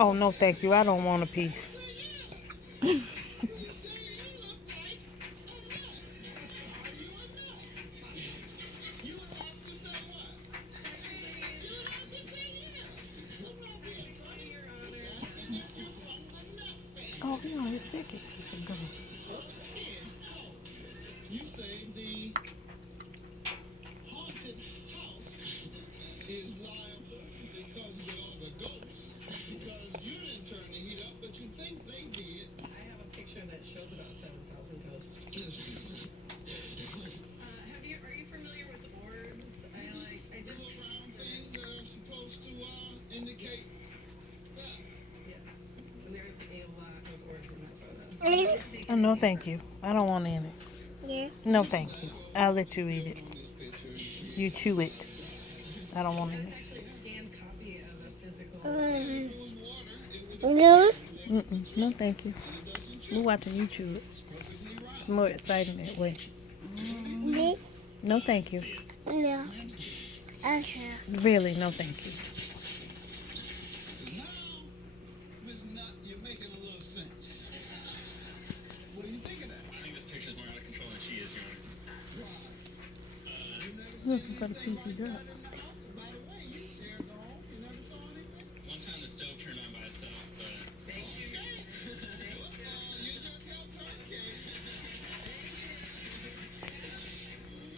Oh, no, thank you. I don't want a piece. Oh, he on his second piece of gum. Oh, no, thank you. I don't want any. Yeah. No, thank you. I'll let you eat it. You chew it. I don't want any. Um, no. Mm-mm. No, thank you. We're watching you chew it. It's more exciting that way. This. No, thank you. No. Okay. Really, no, thank you. Looking for the piece he dropped.